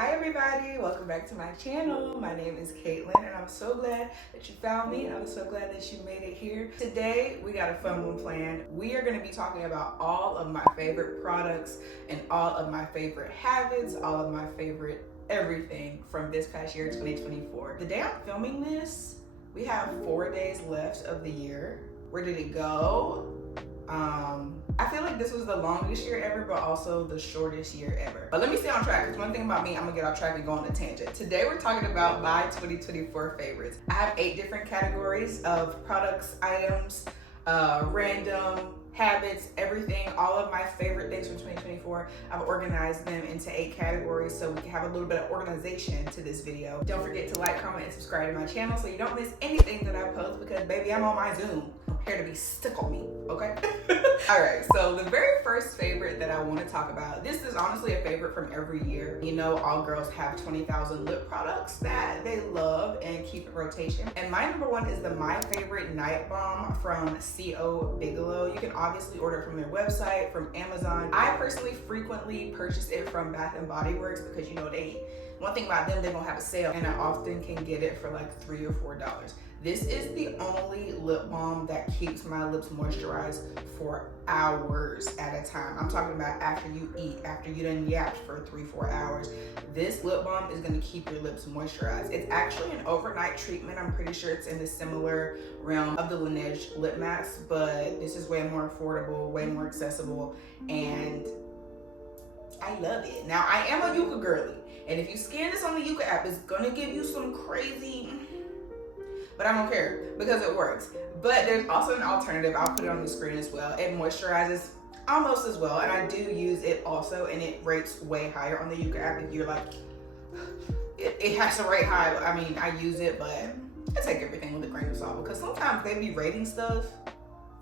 Hi everybody, welcome back to my channel. My name is Kaitlyn and I'm so glad that you found me. I'm so glad that you made it here. Today we got a fun one planned. We are going to be talking about all of my favorite products and all of my favorite habits, all of my favorite everything from this past year 2024. The day I'm filming this, we have 4 days left of the year. Where did it go? I feel like this was the longest year ever, but also the shortest year ever. But let me stay on track, because one thing about me, I'm gonna get off track and go on a tangent. Today we're talking about my 2024 favorites. I have 8 different categories of products, items, random habits, everything, all of my favorite things from 2024. I've organized them into 8 categories so we can have a little bit of organization to this video. Don't forget to like, comment, and subscribe to my channel so you don't miss anything that I post, because baby, I'm on my Zoom. Prepare to be stuck on me, okay? All right, so the very first favorite that I want to talk about, this is honestly a favorite from every year. You know, all girls have 20,000 lip products that they love and keep in rotation. And my number one is the My Favorite Night Balm from CO Bigelow. You can obviously order it from their website, from Amazon. I personally frequently purchase it from Bath & Body Works because, you know, one thing about them, they don't have a sale, and I often can get it for like $3 or $4. This is the only lip balm that keeps my lips moisturized for hours at a time. I'm talking about after you eat, after you done yapped for 3-4 hours. This lip balm is gonna keep your lips moisturized. It's actually an overnight treatment. I'm pretty sure it's in the similar realm of the Laneige lip mask, but this is way more affordable, way more accessible, and I love it. Now, I am a Yuka girly, and if you scan this on the Yuka app, it's gonna give you some crazy, but I don't care because it works. But there's also an alternative. I'll put it on the screen as well. It moisturizes almost as well, and I do use it also, and it rates way higher on the Yuka app. If you're like, it has to rate high. I mean, I use it, but I take everything with a grain of salt, because sometimes they be rating stuff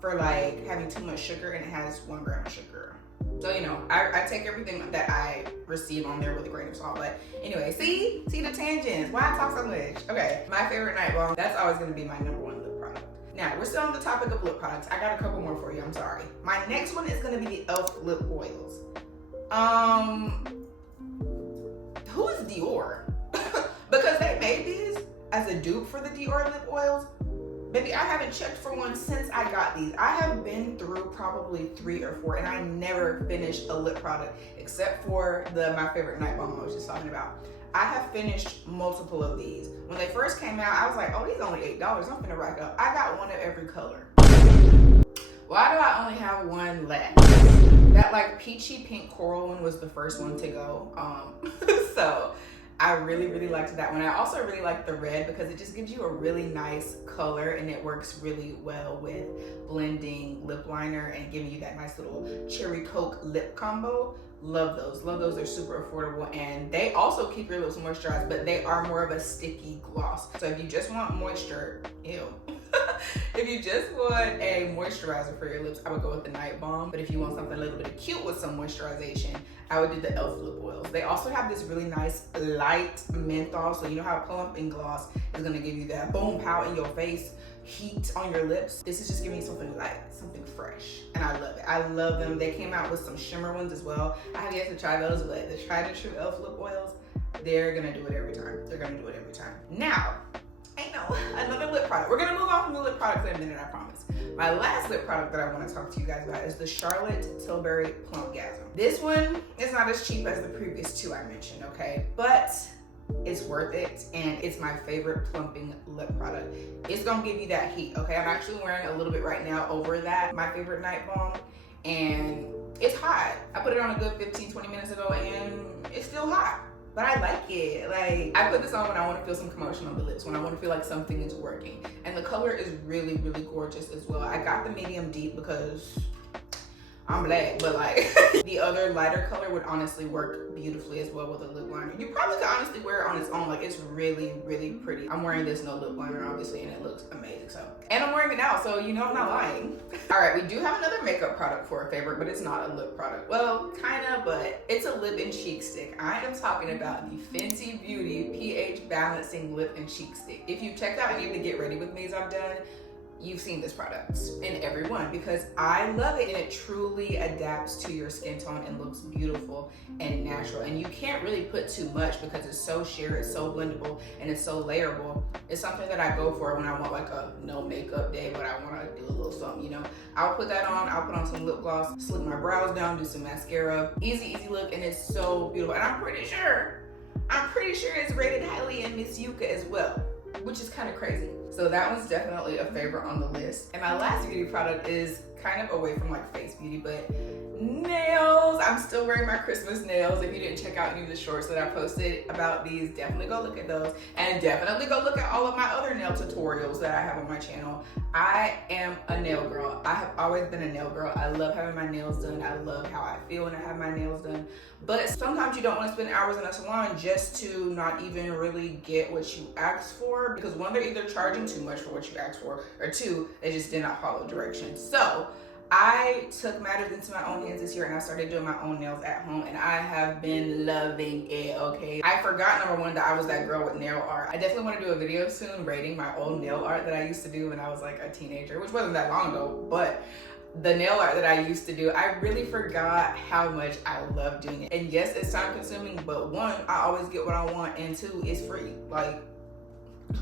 for like having too much sugar, and it has 1 gram of sugar. So, you know, I take everything that I receive on there with a grain of salt. But anyway, see the tangents. Why I talk so much? Okay, my favorite night balm, that's always gonna be my number 1 lip product. Now, we're still on the topic of lip products. I got a couple more for you, I'm sorry. My next one is gonna be the e.l.f. lip oils. Who is Dior? Because they made these as a dupe for the Dior lip oils. Baby, I haven't checked for one since I got these. I have been through probably 3 or 4, and I never finished a lip product except for My Favorite Night Balm I was just talking about. I have finished multiple of these. When they first came out, I was like, oh, these are only $8. I'm finna rack up. I got one of every color. Why do I only have one left? That like peachy pink coral one was the first one to go. So I really liked that one. I also really like the red because it just gives you a really nice color, and it works really well with blending lip liner and giving you that nice little cherry coke lip combo. Love those. Love those. They're super affordable, and they also keep your lips moisturized, but they are more of a sticky gloss. So if you just want moisture, ew. If you just want a moisturizer for your lips, I would go with the night balm. But if you want something a little bit cute with some moisturization, I would do the e.l.f. lip oils. They also have this really nice light menthol. So you know how plump and gloss is gonna give you that boom pow in your face heat on your lips. This is just giving you something light, something fresh, and I love it. I love them. They came out with some shimmer ones as well. I have yet to try those, but the tried and true e.l.f. lip oils, they're gonna do it every time. They're gonna do it every time. Now, I know, another lip product. We're gonna move on from the lip products in a minute, I promise. My last lip product that I wanna talk to you guys about is the Charlotte Tilbury Plumpgasm. This one is not as cheap as the previous 2 I mentioned, okay? But it's worth it, and it's my favorite plumping lip product. It's gonna give you that heat, okay? I'm actually wearing a little bit right now over that My Favorite Night Balm, and it's hot. I put it on a good 15-20 minutes ago, and it's still hot. But I like it. Like, I put this on when I want to feel some commotion on the lips, when I want to feel like something is working. And the color is really gorgeous as well. I got the medium deep because I'm black, but like the other lighter color would honestly work beautifully as well with a lip liner. You probably could honestly wear it on its own. Like, it's really pretty. I'm wearing this no lip liner obviously, and it looks amazing. So, and I'm wearing it now, so you know I'm not lying. All right, we do have another makeup product for a favorite, but it's not a lip product. Well, kind of, but it's a lip and cheek stick. I am talking about the Fenty Beauty pH Balancing Lip and Cheek Stick. If you've checked out any of the Get Ready With Me's I've done, you've seen this product in every one because I love it and it truly adapts to your skin tone and looks beautiful and natural. And you can't really put too much because it's so sheer, it's so blendable, and it's so layerable. It's something that I go for when I want like a no makeup day, but I want to do a little something, you know. I'll put that on, I'll put on some lip gloss, slick my brows down, do some mascara. Easy look, and it's so beautiful. And I'm pretty sure it's rated highly in Miss Yuka as well, which is kind of crazy. So that one's definitely a favorite on the list. And my last beauty product is kind of away from like face beauty, but nails. I'm still wearing my Christmas nails. If you didn't check out any of the shorts that I posted about these, definitely go look at those. And definitely go look at all of my other nail tutorials that I have on my channel. I am a nail girl. I have always been a nail girl. I love having my nails done. I love how I feel when I have my nails done. But sometimes you don't want to spend hours in a salon just to not even really get what you asked for, because one, they're either charging too much for what you asked for, or two, they just did not follow directions. So I took matters into my own hands this year and I started doing my own nails at home, and I have been loving it, okay? I forgot, number one, that I was that girl with nail art. I definitely want to do a video soon rating my old nail art that I used to do when I was like a teenager, which wasn't that long ago, but the nail art that I used to do, I really forgot how much I love doing it. And yes, it's time consuming, but one, I always get what I want, and two, it's free. Like,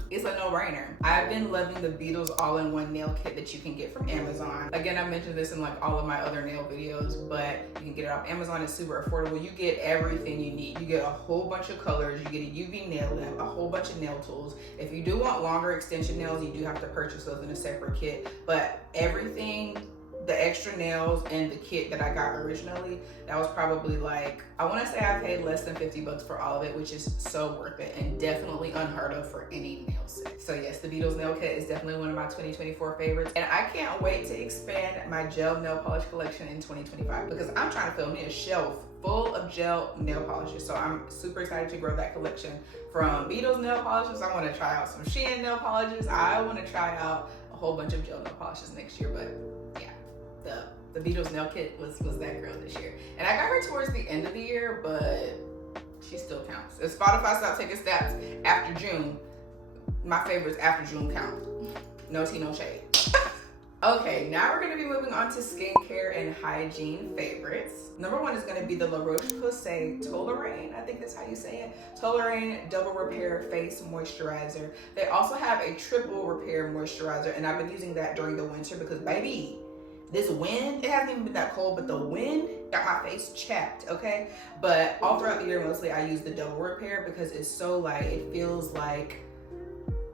it's a no-brainer. I've been loving the Beetles all-in-one nail kit that you can get from Amazon. Again, I mentioned this in like all of my other nail videos, but you can get it off Amazon. It's super affordable. You get everything you need. You get a whole bunch of colors. You get a UV nail lamp, a whole bunch of nail tools. If you do want longer extension nails, you do have to purchase those in a separate kit. But everything, the extra nails and the kit that I got originally, that was probably like, I want to say I paid less than 50 bucks for all of it, which is so worth it and definitely unheard of for any nail set. So yes, the Beetles nail kit is definitely one of my 2024 favorites, and I can't wait to expand my gel nail polish collection in 2025 because I'm trying to fill me a shelf full of gel nail polishes. So I'm super excited to grow that collection from Beetles nail polishes. I want to try out some Shein nail polishes. I want to try out a whole bunch of gel nail polishes next year, but yeah. The Beetles nail kit was that girl this year. And I got her towards the end of the year, but she still counts. If Spotify stopped taking stats after June, my favorites after June count. No tea, no shade. Okay, now we're gonna be moving on to skincare and hygiene favorites. Number one is gonna be the La Roche-Posay Toleraine, I think that's how you say it. Toleraine Double Repair Face Moisturizer. They also have a Triple Repair Moisturizer, and I've been using that during the winter because, baby, this wind, it hasn't even been that cold, but the wind got my face chapped, okay? But all throughout the year, mostly I use the Double Repair because it's so light. It feels like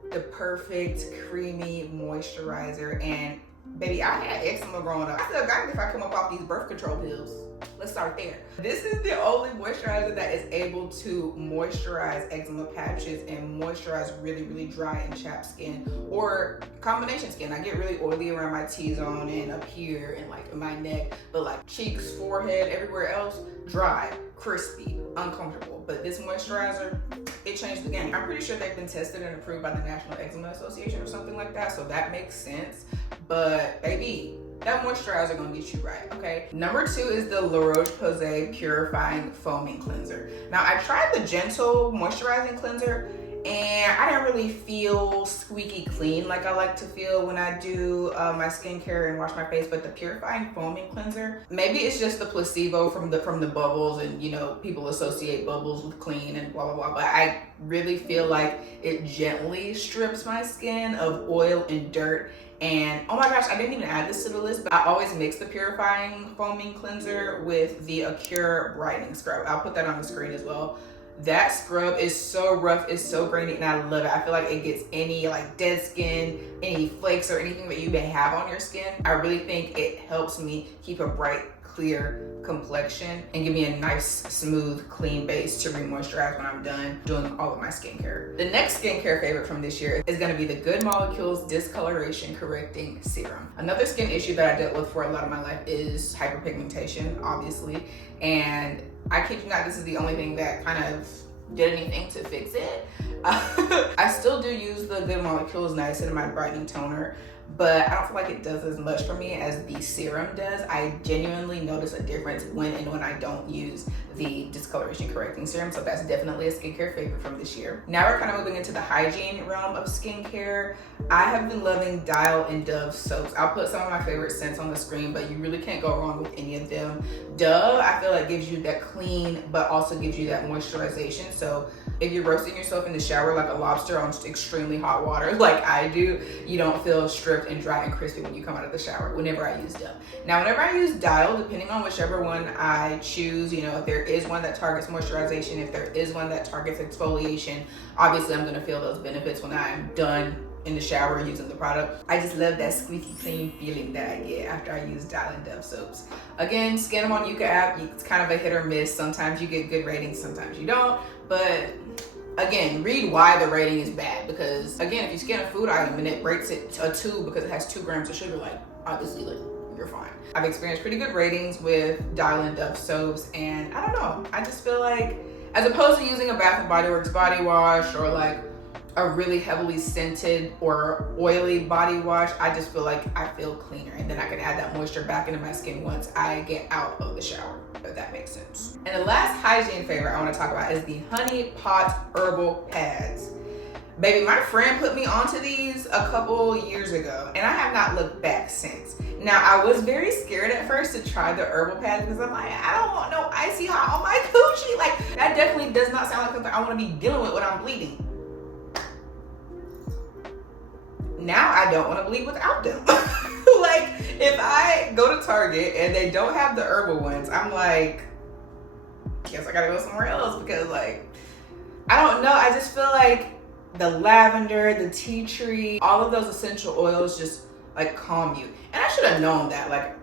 the perfect creamy moisturizer. And baby, I had eczema growing up. I still got it if I come up off these birth control pills. Let's start there. This is the only moisturizer that is able to moisturize eczema patches and moisturize really, really dry and chapped skin, or combination skin. I get really oily around my T-zone and up here and like in my neck, but like cheeks, forehead, everywhere else, dry, crispy, uncomfortable. But this moisturizer, it changed the game. I'm pretty sure they've been tested and approved by the National Eczema Association or something like that, so that makes sense. But baby, that moisturizer gonna get you right, okay? Number two is the La Roche-Posay Purifying Foaming Cleanser. Now, I tried the Gentle Moisturizing Cleanser, and I didn't really feel squeaky clean like I like to feel when I do my skincare and wash my face. But the Purifying Foaming Cleanser, maybe it's just the placebo from the bubbles, and you know, people associate bubbles with clean and blah blah blah, but I really feel like it gently strips my skin of oil and dirt. And oh my gosh, I didn't even add this to the list, but I always mix the Purifying Foaming Cleanser with the Acure Brightening Scrub. I'll put that on the screen as well. That scrub is so rough, it's so grainy, and I love it. I feel like it gets any like dead skin, any flakes or anything that you may have on your skin. I really think it helps me keep a bright, clear complexion and give me a nice, smooth, clean base to re-moisturize when I'm done doing all of my skincare. The next skincare favorite from this year is gonna be the Good Molecules Discoloration Correcting Serum. Another skin issue that I dealt with for a lot of my life is hyperpigmentation, obviously. And I kid you not, this is the only thing that kind of did anything to fix it. I still do use the Good Molecules Niacinamide Brightening Toner, but I don't feel like it does as much for me as the serum does. I genuinely notice a difference when I don't use the discoloration correcting serum, so that's definitely a skincare favorite from this year. Now we're kind of moving into the hygiene realm of skincare. I have been loving Dial and Dove soaps. I'll put some of my favorite scents on the screen, but you really can't go wrong with any of them. Dove, I feel like gives you that clean, but also gives you that moisturization. So if you're roasting yourself in the shower like a lobster on extremely hot water, like I do, you don't feel stripped and dry and crispy when you come out of the shower whenever I use Dove. Now, whenever I use Dial, depending on whichever one I choose, you know, if there is one that targets moisturization, if there is one that targets exfoliation, obviously I'm gonna feel those benefits when I'm done in the shower using the product. I just love that squeaky clean feeling that I get after I use Dial and Dove soaps. Again, scan them on Yuka app. It's kind of a hit or miss. Sometimes you get good ratings, sometimes you don't. But again, read why the rating is bad, because again, if you scan a food item and it rates it a 2 because it has 2 grams of sugar, like obviously like you're fine. I've experienced pretty good ratings with Dial and Dove soaps, and I don't know, I just feel like as opposed to using a Bath and Body Works body wash or like a really heavily scented or oily body wash, I just feel like I feel cleaner, and then I can add that moisture back into my skin once I get out of the shower, if that makes sense. And the last hygiene favorite I want to talk about is the Honey Pot Herbal Pads. Baby, my friend put me onto these a couple years ago, and I have not looked back since. Now, I was very scared at first to try the herbal pads because I'm like, I don't want no icy hot on my coochie. Like, that definitely does not sound like something I want to be dealing with when I'm bleeding. Now I don't want to bleed without them. Like, if I go to Target and they don't have the herbal ones, I'm like, guess I gotta go somewhere else, because like, I don't know, I just feel like the lavender, the tea tree, all of those essential oils just like calm you. And I should have known that, like,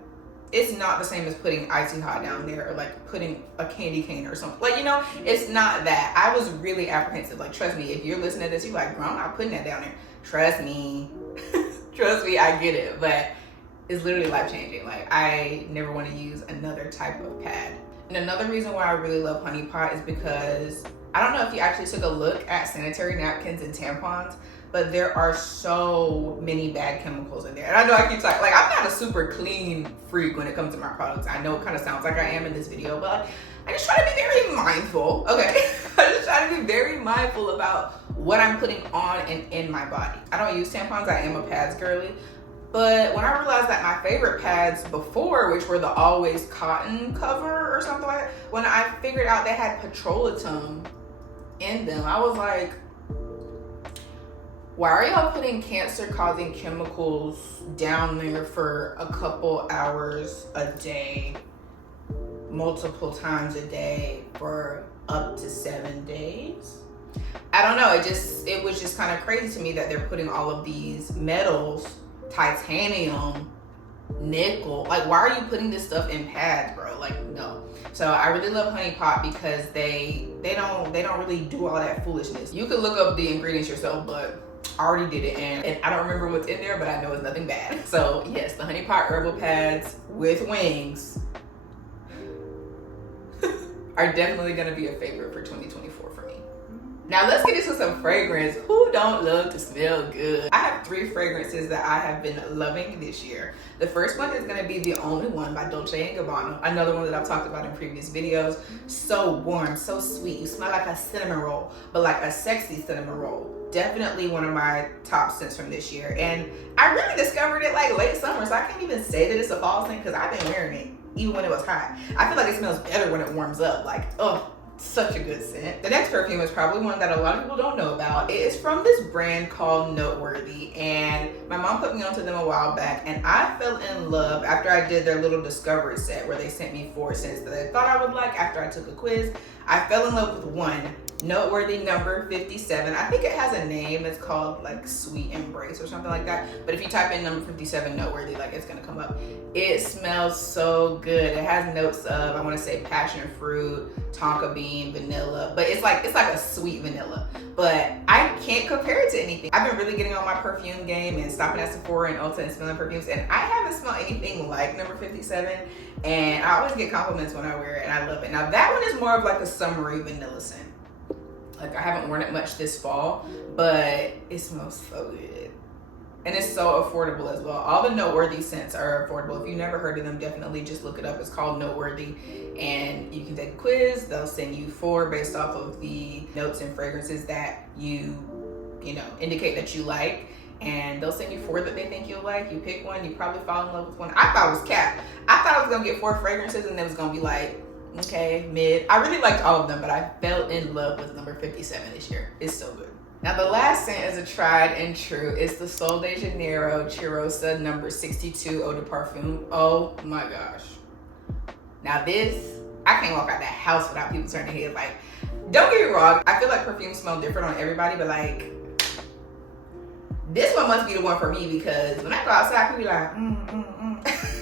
it's not the same as putting icy hot down there or like putting a candy cane or something. Like, you know, it's not that. I was really apprehensive. Like, trust me, if you're listening to this, you're like, bro, I'm not putting that down there. Trust me. Trust me, I get it. But it's literally life-changing. Like, I never want to use another type of pad. And another reason why I really love Honey Pot is because I don't know if you actually took a look at sanitary napkins and tampons, but there are so many bad chemicals in there. And I know I keep talking, like, I'm not a super clean freak when it comes to my products. I know it kind of sounds like I am in this video, but I just try to be very mindful, okay? I just try to be very mindful about what I'm putting on and in my body. I don't use tampons, I am a pads girly. But when I realized that my favorite pads before, which were the Always Cotton cover or something like that, when I figured out they had petrolatum in them, I was like, why are y'all putting cancer-causing chemicals down there for a couple hours a day, multiple times a day for up to 7 days? I don't know, it was just kind of crazy to me that they're putting all of these metals, titanium, nickel, like, why are you putting this stuff in pads, bro? Like, no. So I really love Honey Pot because they don't really do all that foolishness. You could look up the ingredients yourself, but I already did it, and I don't remember what's in there, but I know it's nothing bad. So yes, the Honey Pot herbal pads with wings are definitely gonna be a favorite for 2024 for me. Now let's get into some fragrance. Who don't love to smell good? I have 3 fragrances that I have been loving this year. The first one is gonna be The Only One by Dolce Gabanna. Another one that I've talked about in previous videos. So warm, so sweet. You smell like a cinnamon roll, but like a sexy cinnamon roll. Definitely one of my top scents from this year. And I really discovered it like late summer, so I can't even say that it's a fall scent because I've been wearing it even when it was hot. I feel like it smells better when it warms up. Like, oh, such a good scent. The next perfume is probably one that a lot of people don't know about. It is from this brand called Noteworthy, and my mom put me onto them a while back, and I fell in love after I did their little discovery set where they sent me 4 scents that I thought I would like after I took a quiz. I fell in love with one, Noteworthy number 57. I think it has a name. It's called like Sweet Embrace or something like that. But if you type in number 57 Noteworthy, like, it's gonna come up. It smells so good. It has notes of, I want to say, passion fruit, tonka bean, vanilla, but it's like a sweet vanilla. But I can't compare it to anything. I've been really getting on my perfume game and stopping at Sephora and Ulta and smelling perfumes, and I haven't smelled anything like number 57. And I always get compliments when I wear it, and I love it. Now that one is more of like a summery vanilla scent. Like, I haven't worn it much this fall, but it smells so good. And it's so affordable as well. All the Noteworthy scents are affordable. If you've never heard of them, definitely just look it up. It's called Noteworthy. And you can take a quiz. They'll send you 4 based off of the notes and fragrances that you indicate that you like. And they'll send you 4 that they think you'll like. You pick one, you probably fall in love with one. I thought it was cap. I thought I was gonna get 4 fragrances and it was gonna be like, okay, mid. I really liked all of them, but I fell in love with number 57 this year. It's so good. Now the last scent is a tried and true. It's the Sol de Janeiro Cheirosa number 62 Eau de Parfum. Oh my gosh. Now this, I can't walk out that house without people turning their head. Like, don't get me wrong, I feel like perfumes smell different on everybody, but like, this one must be the one for me because when I go outside, people be like,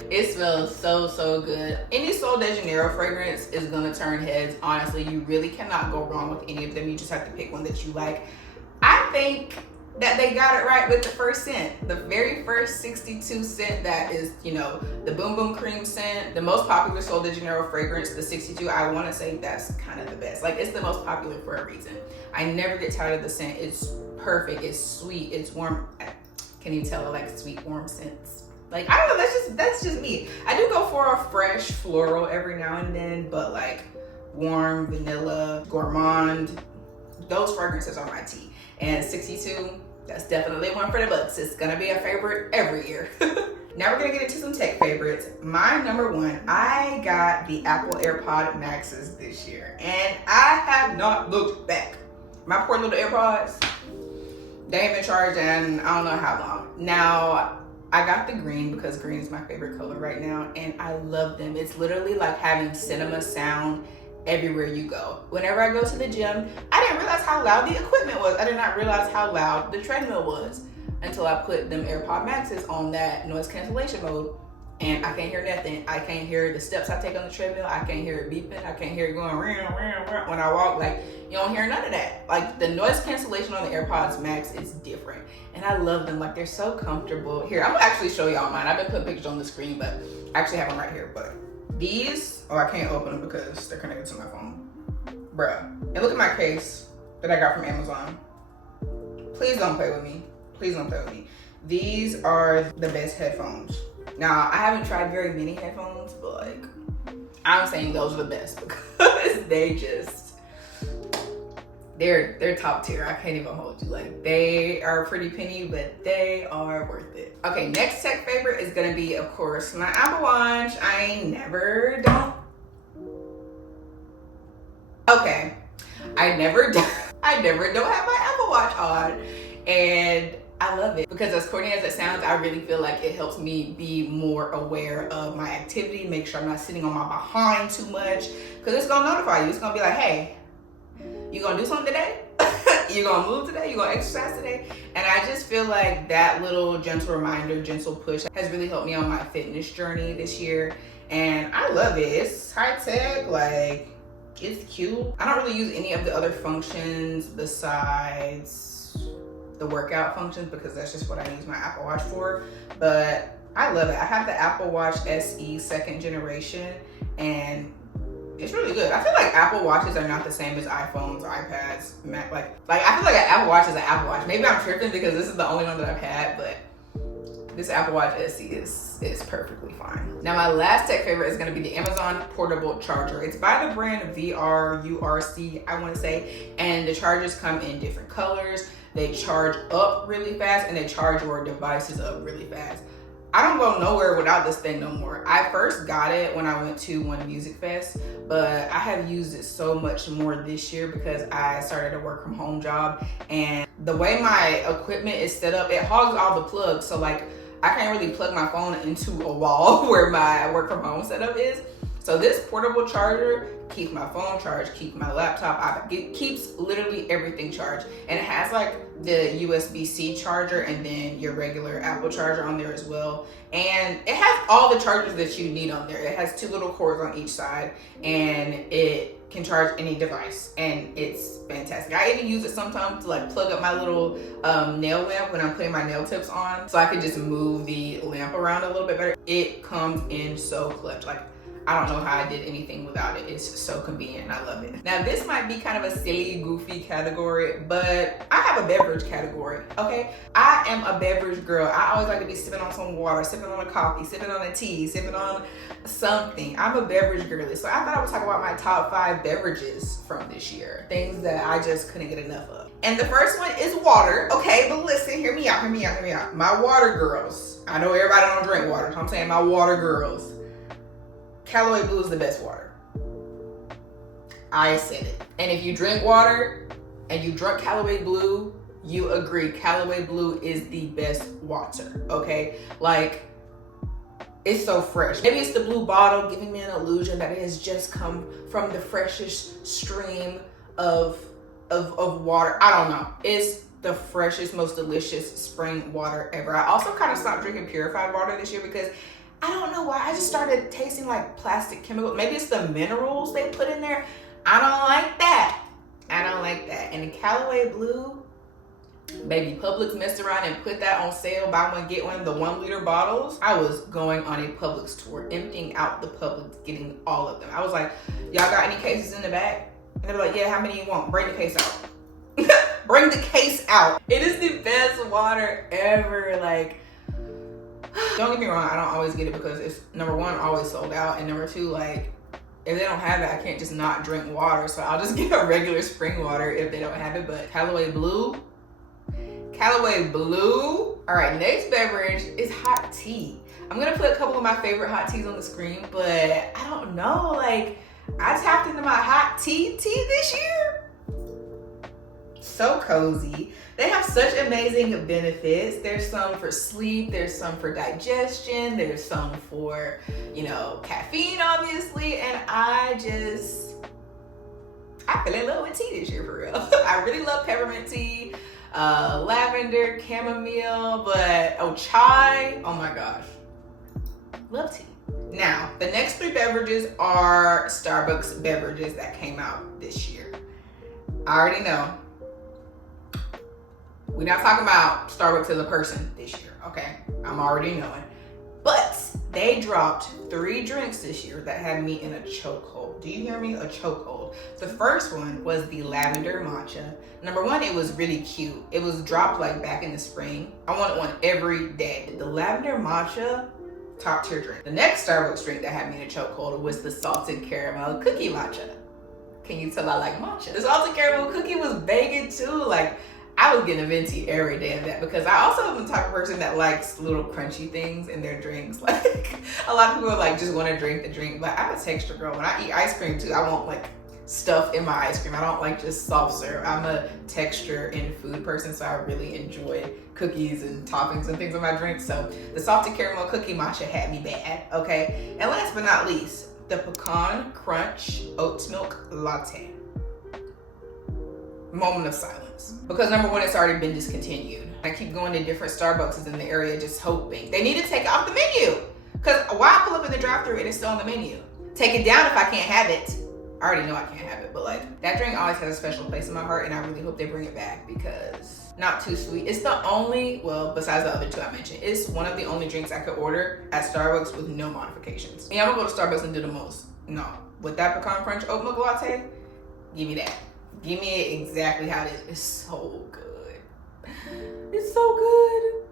It smells so good. Any Sol de Janeiro fragrance is gonna turn heads. Honestly, you really cannot go wrong with any of them. You just have to pick one that you like. I think that they got it right with the first scent. The very first 62 scent that is, the Boom Boom Cream scent, the most popular Sol de Janeiro fragrance, the 62, I wanna say that's kind of the best. Like, it's the most popular for a reason. I never get tired of the scent. It's perfect, it's sweet, it's warm. Can you tell I like sweet, warm scents? Like, I don't know, that's just me. I do go for a fresh floral every now and then, but like warm, vanilla, gourmand, those fragrances are my tea. And 62, that's definitely one for the books. It's gonna be a favorite every year. Now we're gonna get into some tech favorites. My number 1, I got the Apple AirPod Maxes this year, and I have not looked back. My poor little AirPods, they ain't been charged in I don't know how long. Now, I got the green because green is my favorite color right now, and I love them. It's literally like having cinema sound everywhere you go. Whenever I go to the gym, I didn't realize how loud the equipment was. I did not realize how loud the treadmill was until I put them AirPod Maxes on that noise cancellation mode, and I can't hear nothing. I can't hear the steps I take on the treadmill. I can't hear it beeping. I can't hear it going when I walk. Like, you don't hear none of that. Like, the noise cancellation on the AirPods Max is different, and I love them. Like, they're so comfortable. Here, I'm gonna actually show y'all mine. I've been putting pictures on the screen, but I actually have them right here. But these, I can't open them because they're connected to my phone. Bruh. And look at my case that I got from Amazon. Please don't play with me. Please don't play with me. These are the best headphones. Now, I haven't tried very many headphones, but like, I'm saying those are the best because they're top tier. I can't even hold you. Like, they are a pretty penny, but they are worth it. Okay, next tech favorite is gonna be, of course, my Apple Watch. I never don't have my Apple Watch on, and I love it because as corny as it sounds, I really feel like it helps me be more aware of my activity, make sure I'm not sitting on my behind too much, because it's gonna notify you. It's gonna be like, hey, you gonna do something today? You gonna move today? You gonna exercise today? And I just feel like that little gentle reminder, gentle push has really helped me on my fitness journey this year. And I love it. It's high tech, like, it's cute. I don't really use any of the other functions besides the workout functions because that's just what I use my Apple Watch for. But I love it. I have the Apple Watch SE 2nd generation, and it's really good. I feel like Apple Watches are not the same as iPhones, iPads, Mac. Like I feel like an Apple Watch is an Apple Watch. Maybe I'm tripping because this is the only one that I've had, but this Apple Watch SE is perfectly fine. Now my last tech favorite is gonna be the Amazon portable charger. It's by the brand VRURC, I wanna say, and the chargers come in different colors. They charge up really fast and they charge your devices up really fast. I don't go nowhere without this thing no more. I first got it when I went to one music fest, but I have used it so much more this year because I started a work from home job, and the way my equipment is set up, it hogs all the plugs. So like, I can't really plug my phone into a wall where my work from home setup is. So this portable charger keeps my phone charged, keeps my laptop, it keeps literally everything charged. And it has like the USB-C charger and then your regular Apple charger on there as well. And it has all the chargers that you need on there. It has 2 little cords on each side, and it can charge any device, and it's fantastic. I even use it sometimes to like plug up my little nail lamp when I'm putting my nail tips on, so I can just move the lamp around a little bit better. It comes in so clutch. Like, I don't know how I did anything without it. It's so convenient and I love it. Now this might be kind of a silly, goofy category, but I have a beverage category, okay? I am a beverage girl. I always like to be sipping on some water, sipping on a coffee, sipping on a tea, sipping on something. I'm a beverage girly. So I thought I would talk about my top 5 beverages from this year. Things that I just couldn't get enough of. And the first one is water, okay? But listen, hear me out, hear me out, hear me out. My water girls. I know everybody don't drink water, so I'm saying my water girls. Callaway Blue is the best water. I said it. And if you drink water and you drunk Callaway Blue, you agree Callaway Blue is the best water, okay? Like, it's so fresh. Maybe it's the blue bottle giving me an illusion that it has just come from the freshest stream of water. I don't know. It's the freshest, most delicious spring water ever. I also kind of stopped drinking purified water this year because I don't know why. I just started tasting like plastic chemicals. Maybe it's the minerals they put in there. I don't like that. I don't like that. And the Callaway Blue, baby, Publix messed around and put that on sale, buy one, get one, the 1 liter bottles. I was going on a Publix tour, emptying out the Publix, getting all of them. I was like, y'all got any cases in the back? And they were like, yeah, how many you want? Bring the case out. Bring the case out. It is the best water ever. Like, don't get me wrong, I don't always get it because it's, number one, always sold out, and number two, like, if they don't have it, I can't just not drink water, so I'll just get a regular spring water if they don't have it. But Callaway Blue. All right, next beverage is hot tea. I'm gonna put a couple of my favorite hot teas on the screen, but I don't know, like, I tapped into my hot tea this year. So cozy. They have such amazing benefits. There's some for sleep, there's some for digestion, there's some for, you know, caffeine, obviously, and I fell in love with tea this year, for real. I really love peppermint tea, lavender, chamomile, but chai, oh my gosh. Love tea. Now, the next 3 beverages are Starbucks beverages that came out this year. I already know. We're not talking about Starbucks as a person this year, okay? I'm already knowing. But they dropped 3 drinks this year that had me in a chokehold. Do you hear me? A chokehold. The first one was the lavender matcha. Number one, it was really cute. It was dropped like back in the spring. I wanted one every day. The lavender matcha, top tier drink. The next Starbucks drink that had me in a chokehold was the salted caramel cookie matcha. Can you tell I like matcha? The salted caramel cookie was banging too. Like, I was getting a venti every day of that because I also am the type of person that likes little crunchy things in their drinks. Like, a lot of people like just want to drink the drink, but I'm a texture girl. When I eat ice cream too, I want like stuff in my ice cream. I don't like just soft serve. I'm a texture and food person, so I really enjoy cookies and toppings and things in my drinks. So the salted caramel cookie matcha had me bad, okay? And last but not least, the pecan crunch oat milk latte. Moment of silence. Because number one, it's already been discontinued. I keep going to different Starbucks in the area just hoping. They need to take it off the menu. Because why pull up in the drive-thru and it's still on the menu? Take it down if I can't have it. I already know I can't have it, but like, that drink always has a special place in my heart, and I really hope they bring it back because not too sweet. It's the only, well, besides the other 2 I mentioned, it's one of the only drinks I could order at Starbucks with no modifications. Yeah, I'm gonna go to Starbucks and do the most. No, with that pecan crunch oat milk latte, give me that. Give me it exactly how it is. It's so good. It's so good.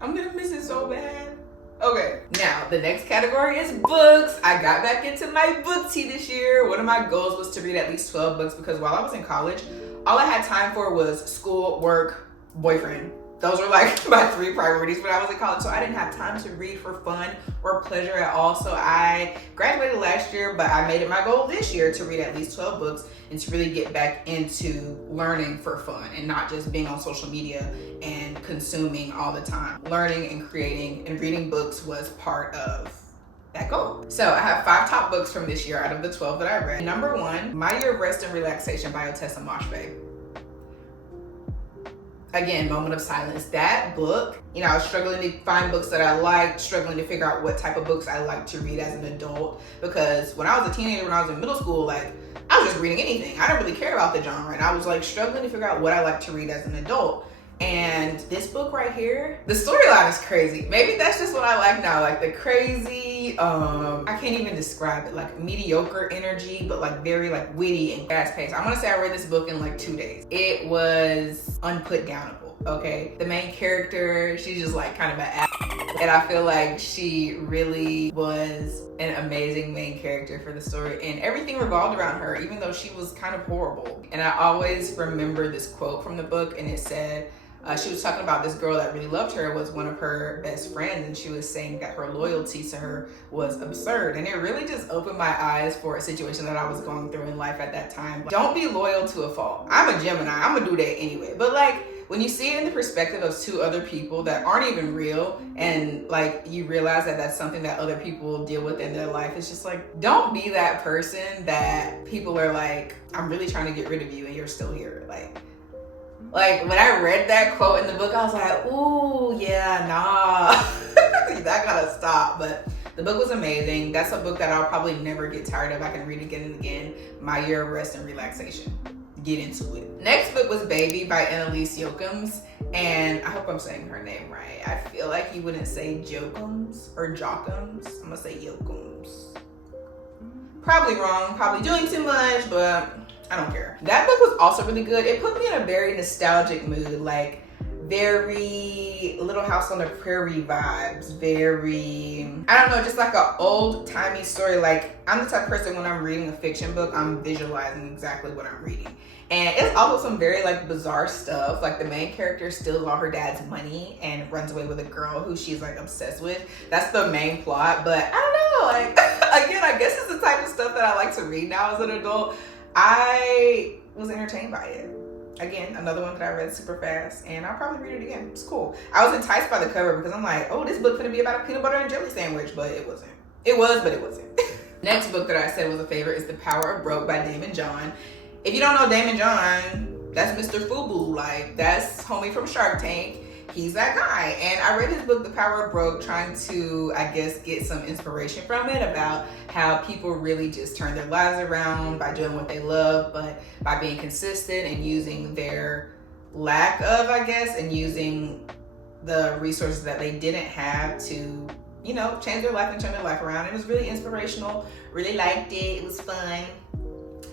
I'm gonna miss it so bad. Okay, now the next category is books. I got back into my book tea this year. One of my goals was to read at least 12 books because while I was in college, all I had time for was school, work, boyfriend. Those were like my 3 priorities when I was in college. So I didn't have time to read for fun or pleasure at all. So I graduated last year, but I made it my goal this year to read at least 12 books and to really get back into learning for fun and not just being on social media and consuming all the time. Learning and creating and reading books was part of that goal. So I have 5 top books from this year out of the 12 that I read. Number 1, My Year of Rest and Relaxation by Otessa Moshfegh. Again, moment of silence. That book, you know, I was struggling to find books that I liked, struggling to figure out what type of books I like to read as an adult. Because when I was a teenager, when I was in middle school, like, I was just reading anything. I didn't really care about the genre. And I was like struggling to figure out what I like to read as an adult. And this book right here, the storyline is crazy. Maybe that's just what I like now, like the crazy, I can't even describe it, like mediocre energy, but like very like witty and fast paced. I want to say I read this book in like 2 days. It was unputdownable, okay? The main character, she's just like kind of an ass, and I feel like she really was an amazing main character for the story, and everything revolved around her, even though she was kind of horrible. And I always remember this quote from the book, and it said, she was talking about this girl that really loved her, was one of her best friends, and she was saying that her loyalty to her was absurd. And it really just opened my eyes for a situation that I was going through in life at that time. Don't be loyal to a fault. I'm a Gemini, I'm gonna do that anyway. But like, when you see it in the perspective of 2 other people that aren't even real, and like you realize that that's something that other people deal with in their life, it's just like, don't be that person that people are like, I'm really trying to get rid of you and you're still here. Like when I read that quote in the book, I was like, ooh, yeah, nah, that gotta stop. But the book was amazing. That's a book that I'll probably never get tired of. I can read it again and again. My year of rest and relaxation. Get into it. Next book was Baby by Annalise Jokums. And I hope I'm saying her name right. I feel like you wouldn't say Jokums or Jokums. I'm gonna say Jokums. Probably wrong, probably doing too much, but I don't care. That book was also really good. It put me in a very nostalgic mood, like very Little House on the Prairie vibes, very, I don't know, just like an old-timey story. Like, I'm the type of person when I'm reading a fiction book, I'm visualizing exactly what I'm reading. And it's also some very like bizarre stuff. Like the main character steals all her dad's money and runs away with a girl who she's like obsessed with. That's the main plot, but I don't know, like, again, I guess it's the type of stuff that I like to read now as an adult. I was entertained by it. Again, another one that I read super fast, and I'll probably read it again. It's cool. I was enticed by the cover because I'm like, oh, this book could be about a peanut butter and jelly sandwich, but it wasn't. It was, but it wasn't. Next book that I said was a favorite is The Power of Broke by Daymond John. If you don't know Daymond John, that's Mr. Fubu. Like, that's homie from Shark Tank. He's that guy. And I read his book, The Power of Broke, trying to, I guess, get some inspiration from it about how people really just turn their lives around by doing what they love, but by being consistent and using their lack of, I guess, and using the resources that they didn't have to, you know, change their life and turn their life around. It was really inspirational. Really liked it. It was fun.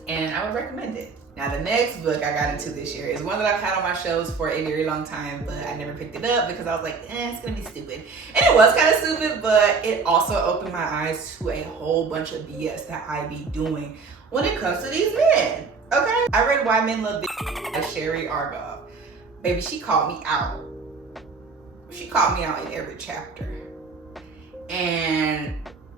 And I would recommend it. Now, the next book I got into this year is one that I've had on my shelves for a very long time, but I never picked it up because I was like, it's gonna be stupid. And it was kind of stupid, but it also opened my eyes to a whole bunch of BS that I be doing when it comes to these men, okay? I read Why Men Love Bitches by Sherry Argov. Baby, she called me out. She called me out in every chapter. And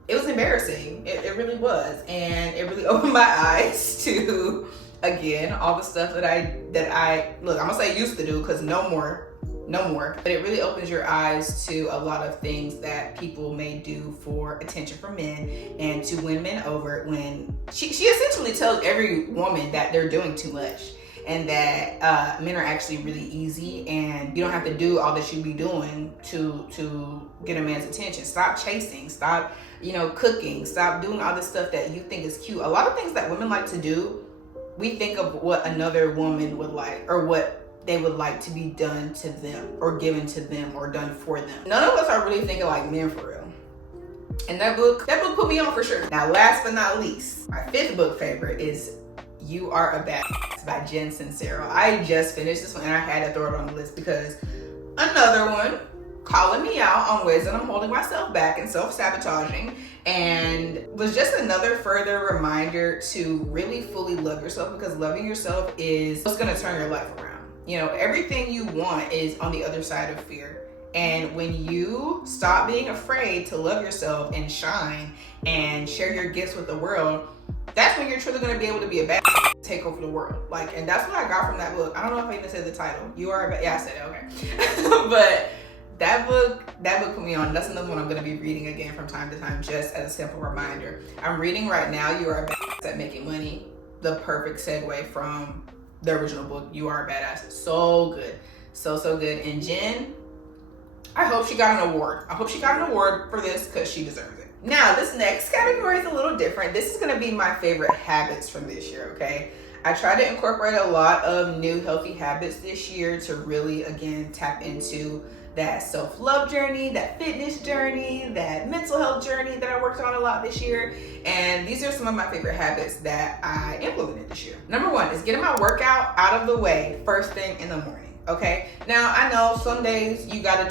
it was embarrassing. It really was. And it really opened my eyes to, again, all the stuff that I look, I'm gonna say used to do, because no more. But it really opens your eyes to a lot of things that people may do for attention from men and to win men over, when she essentially tells every woman that they're doing too much and that men are actually really easy and you don't have to do all that you be doing to get a man's attention. Stop chasing, stop, cooking, stop doing all this stuff that you think is cute. A lot of things that women like to do, we think of what another woman would like, or what they would like to be done to them or given to them or done for them. None of us are really thinking like men for real. And that book put me on for sure. Now, last but not least, my fifth book favorite is You Are a Badass by Jen Sincero. I just finished this one and I had to throw it on the list because another one calling me out on ways that I'm holding myself back and self-sabotaging, and was just another further reminder to really fully love yourself, because loving yourself is what's gonna turn your life around. Everything you want is on the other side of fear. And when you stop being afraid to love yourself and shine and share your gifts with the world, that's when you're truly gonna be able to be a bad take over the world. And that's what I got from that book. I don't know if I even said the title. You Are a Bad, yeah, I said it, okay. But that book put me on. That's another one I'm gonna be reading again from time to time, just as a simple reminder. I'm reading right now You Are a Badass at Making Money. The perfect segue from the original book, You Are a Badass. So good. So good. And Jen, I hope she got an award. I hope she got an award for this because she deserves it. Now, this next category is a little different. This is gonna be my favorite habits from this year, okay? I tried to incorporate a lot of new healthy habits this year to really, again, tap into that self-love journey, that fitness journey, that mental health journey that I worked on a lot this year. And these are some of my favorite habits that I implemented this year. Number one is getting my workout out of the way first thing in the morning, okay? Now, I know some days you got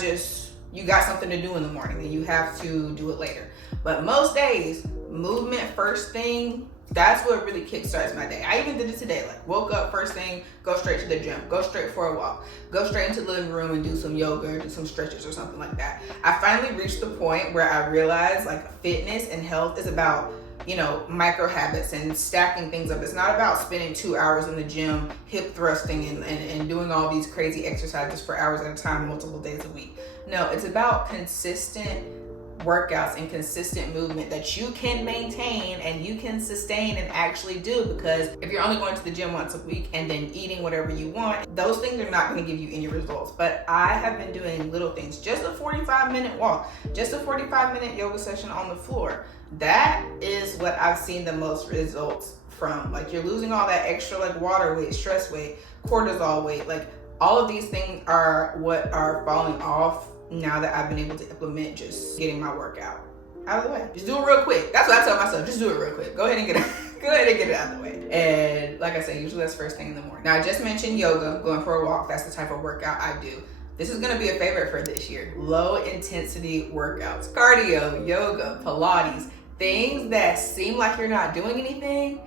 something to do in the morning and you have to do it later. But most days, movement first thing, that's what really kickstarts my day. I even did it today. Like, woke up first thing, go straight to the gym, go straight for a walk, go straight into the living room and do some yoga or do some stretches or something like that. I finally reached the point where I realized like fitness and health is about, you know, micro habits and stacking things up. It's not about spending 2 hours in the gym, hip thrusting and doing all these crazy exercises for hours at a time, multiple days a week. No, it's about consistent workouts and consistent movement that you can maintain and you can sustain and actually do, because if you're only going to the gym once a week and then eating whatever you want, those things are not going to give you any results. But I have been doing little things, just a 45-minute walk, just a 45-minute yoga session on the floor. That is what I've seen the most results from. Like, you're losing all that extra like water weight, stress weight, cortisol weight, like all of these things are what are falling off now that I've been able to implement just getting my workout out of the way. Just do it real quick. That's what I tell myself. Just do it real quick. Go ahead and get it out of the way. And like I said, usually that's first thing in the morning. Now, I just mentioned yoga, going for a walk. That's the type of workout I do. This is gonna be a favorite for this year. Low intensity workouts, cardio, yoga, Pilates, things that seem like you're not doing anything,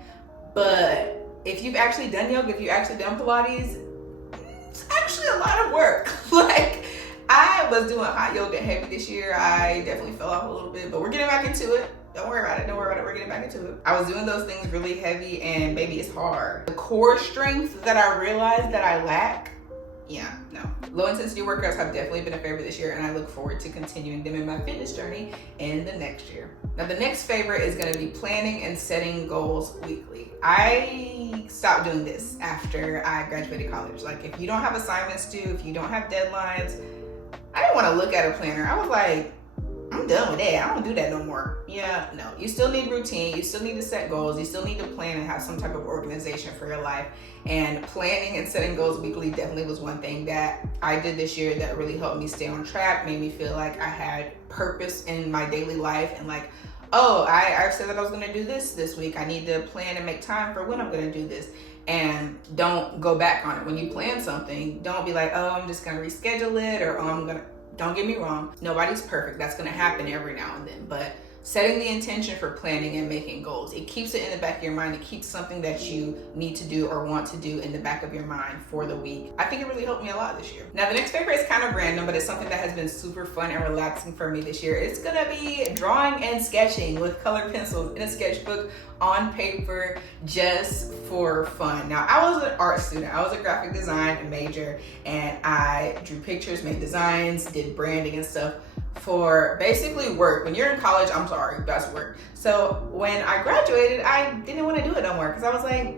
but if you've actually done yoga, if you've actually done Pilates, it's actually a lot of work. Like, I was doing hot yoga heavy this year. I definitely fell off a little bit, but we're getting back into it. Don't worry about it. Don't worry about it. We're getting back into it. I was doing those things really heavy and baby, it's hard. The core strength that I realized that I lack, yeah, no. Low intensity workouts have definitely been a favorite this year, and I look forward to continuing them in my fitness journey in the next year. Now, the next favorite is gonna be planning and setting goals weekly. I stopped doing this after I graduated college. Like, if you don't have assignments due, if you don't have deadlines, I didn't want to look at a planner. I was like, I'm done with that. I don't do that no more. Yeah, no. You still need routine. You still need to set goals. You still need to plan and have some type of organization for your life. And planning and setting goals weekly definitely was one thing that I did this year that really helped me stay on track, made me feel like I had purpose in my daily life and like, oh, I said that I was going to do this week. I need to plan and make time for when I'm going to do this. And don't go back on it. When you plan something, don't be like, oh, I'm just gonna reschedule it, or oh, don't get me wrong, nobody's perfect. That's gonna happen every now and then. But setting the intention for planning and making goals, it keeps it in the back of your mind. It keeps something that you need to do or want to do in the back of your mind for the week. I think it really helped me a lot this year. Now, the next favorite is kind of random, but it's something that has been super fun and relaxing for me this year. It's gonna be drawing and sketching with colored pencils in a sketchbook on paper, just for fun. Now, I was an art student. I was a graphic design major, and I drew pictures, made designs, did branding and stuff for basically work. When you're in college, I'm sorry, that's work. So when I graduated, I didn't want to do it no more because I was like,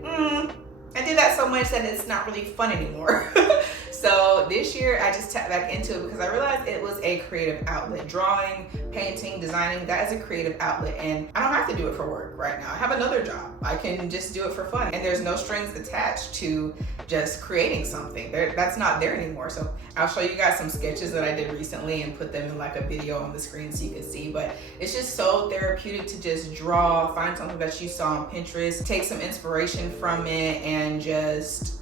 I did that so much that it's not really fun anymore. So this year I just tapped back into it because I realized it was a creative outlet. Drawing, painting, designing, that is a creative outlet, and I don't have to do it for work right now. I have another job. I can just do it for fun, and there's no strings attached to just creating something. That's not there anymore. So I'll show you guys some sketches that I did recently and put them in like a video on the screen so you can see, but it's just so therapeutic to just draw, find something that you saw on Pinterest, take some inspiration from it, and just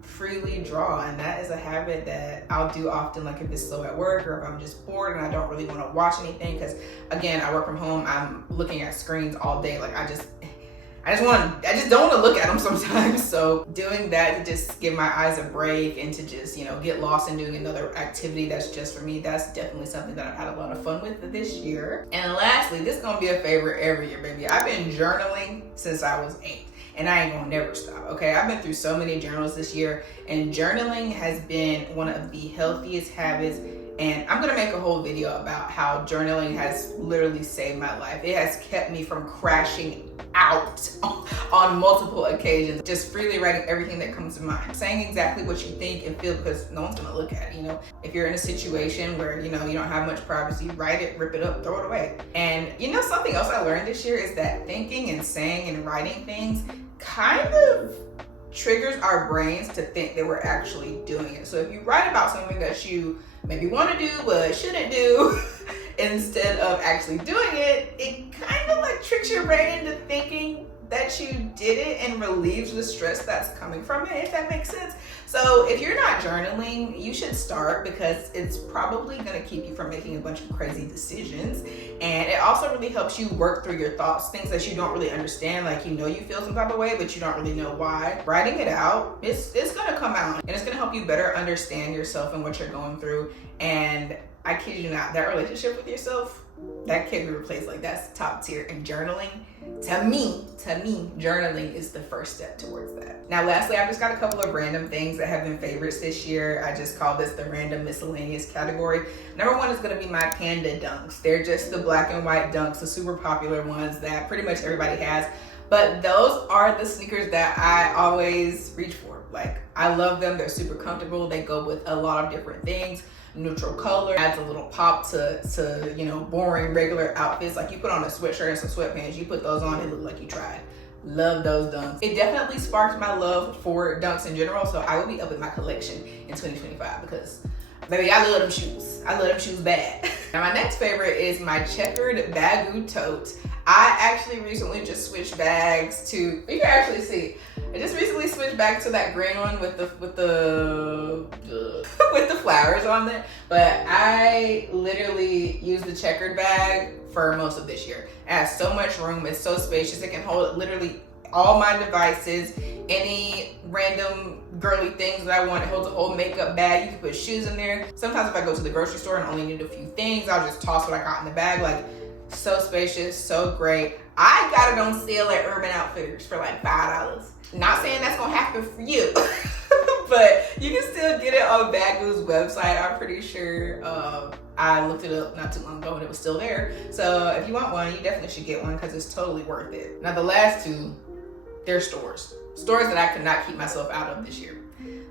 freely draw. And that is a habit that I'll do often, like if it's slow at work or if I'm just bored and I don't really want to watch anything, because again, I work from home, I'm looking at screens all day. Like I just don't want to look at them sometimes. So doing that to just give my eyes a break and to just, you know, get lost in doing another activity that's just for me, that's definitely something that I've had a lot of fun with this year. And lastly, this is gonna be a favorite every year, baby. I've been journaling since I was 8. And I ain't gonna never stop, okay? I've been through so many journals this year, and journaling has been one of the healthiest habits. And I'm gonna make a whole video about how journaling has literally saved my life. It has kept me from crashing out on multiple occasions, just freely writing everything that comes to mind, saying exactly what you think and feel, because no one's gonna look at it, you know? If you're in a situation where, you know, you don't have much privacy, write it, rip it up, throw it away. And you know, something else I learned this year is that thinking and saying and writing things kind of triggers our brains to think that we're actually doing it. So if you write about something that you maybe want to do but shouldn't do instead of actually doing it, it kind of like tricks your brain into thinking that you did it and relieves the stress that's coming from it, if that makes sense. So if you're not journaling, you should start, because it's probably going to keep you from making a bunch of crazy decisions. And it also really helps you work through your thoughts, things that you don't really understand, like you feel some type of way, but you don't really know why. Writing it out, it's going to come out, and it's going to help you better understand yourself and what you're going through. And I kid you not, that relationship with yourself, that can't be replaced. Like, that's top tier. And journaling, to me, journaling is the first step towards that. Now, lastly, I've just got a couple of random things that have been favorites this year. I just call this the random miscellaneous category. Number one is going to be my Panda dunks. They're just the black and white dunks, the super popular ones that pretty much everybody has. But those are the sneakers that I always reach for. Like, I love them. They're super comfortable. They go with a lot of different things. Neutral color adds a little pop to boring regular outfits. Like, you put on a sweatshirt and some sweatpants, you put those on, it look like you tried. Love those dunks. It definitely sparked my love for dunks in general, so I will be up in my collection in 2025 because, baby, I love them shoes. I love them shoes bad. Now, my next favorite is my checkered Baggu tote. I actually recently just switched bags to, you can actually see, I just recently switched back to that green one with the with the flowers on there. But I literally used the checkered bag for most of this year. It has so much room. It's so spacious. It can hold literally all my devices, any random girly things that I want. It holds a whole makeup bag. You can put shoes in there. Sometimes if I go to the grocery store and only need a few things, I'll just toss what I got in the bag. Like, so spacious, so great. I got it on sale at Urban Outfitters for like $5. Not saying that's gonna happen for you, but you can still get it on Baggu's website. I'm pretty sure. I looked it up not too long ago and it was still there. So if you want one, you definitely should get one because it's totally worth it. Now, the last two, they're stores that I could not keep myself out of this year.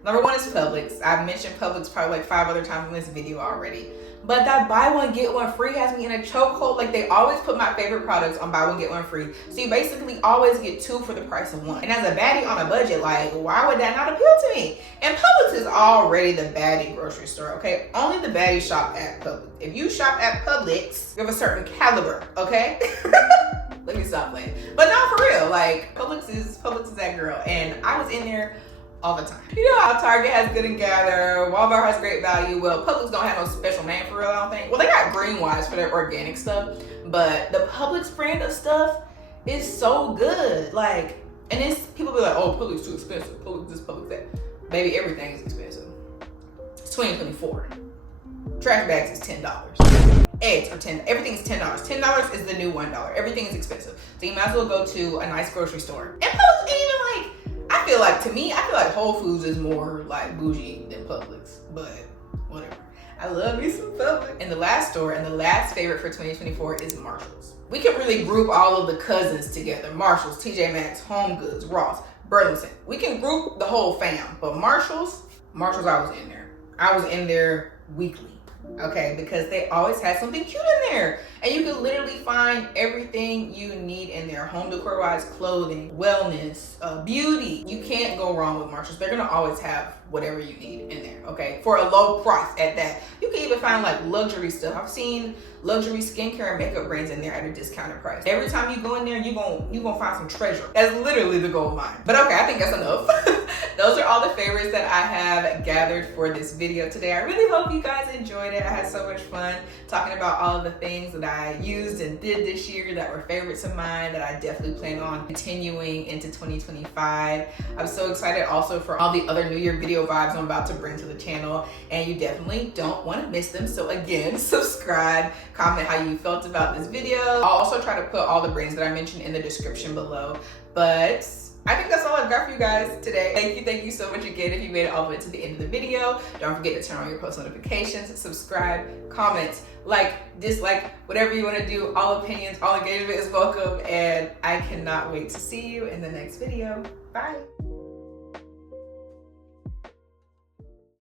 Number one is Publix. I've mentioned Publix probably like 5 other times in this video already. But that buy one, get one free has me in a chokehold. Like, they always put my favorite products on buy one, get one free. So you basically always get 2 for the price of 1. And as a baddie on a budget, like, why would that not appeal to me? And Publix is already the baddie grocery store, okay? Only the baddies shop at Publix. If you shop at Publix, you have a certain caliber, okay? Let me stop playing. But no, for real, like, Publix is that girl. And I was in there all the time. You know how Target has Good and Gather, Walmart has Great Value. Well, Publix don't have no special name for real, I don't think. Well, they got Green Wise for their organic stuff, but the Publix brand of stuff is so good. Like, and it's, people be like, oh, Publix too expensive. Publix this, Publix that. Baby, everything is expensive. It's 2024. Trash bags is $10. Eggs are $10. Everything is $10. $10 is the new $1. Everything is expensive. So you might as well go to a nice grocery store. And Publix ain't even like, I feel like Whole Foods is more like bougie than Publix, but whatever. I love me some Publix. And the last store and the last favorite for 2024 is Marshalls. We can really group all of the cousins together. Marshalls, TJ Maxx, Home Goods, Ross, Burlington. We can group the whole fam, but Marshalls, I was in there. I was in there weekly. Okay, because they always had something cute in there, and you can literally find everything you need in there. Home decor wise, clothing, wellness, beauty. You can't go wrong with Marshalls. They're gonna always have whatever you need in there, okay, for a low price at that. You can even find like luxury stuff. I've seen luxury skincare and makeup brands in there at a discounted price. Every time you go in there, you gonna find some treasure. That's literally the gold mine. But okay, I think that's enough. Those are all the favorites that I have gathered for this video today. I really hope you guys enjoyed it. I had so much fun talking about all of the things that I used and did this year that were favorites of mine that I definitely plan on continuing into 2025. I'm so excited also for all the other New Year video vibes I'm about to bring to the channel, and you definitely don't want to miss them. So again, subscribe, comment how you felt about this video. I'll also try to put all the brands that I mentioned in the description below. But I think that's all I've got for you guys today. Thank you so much again if you made it all the way to the end of the video. Don't forget to turn on your post notifications, subscribe, comment, like, dislike, whatever you want to do. All opinions, all engagement is welcome, and I cannot wait to see you in the next video. Bye.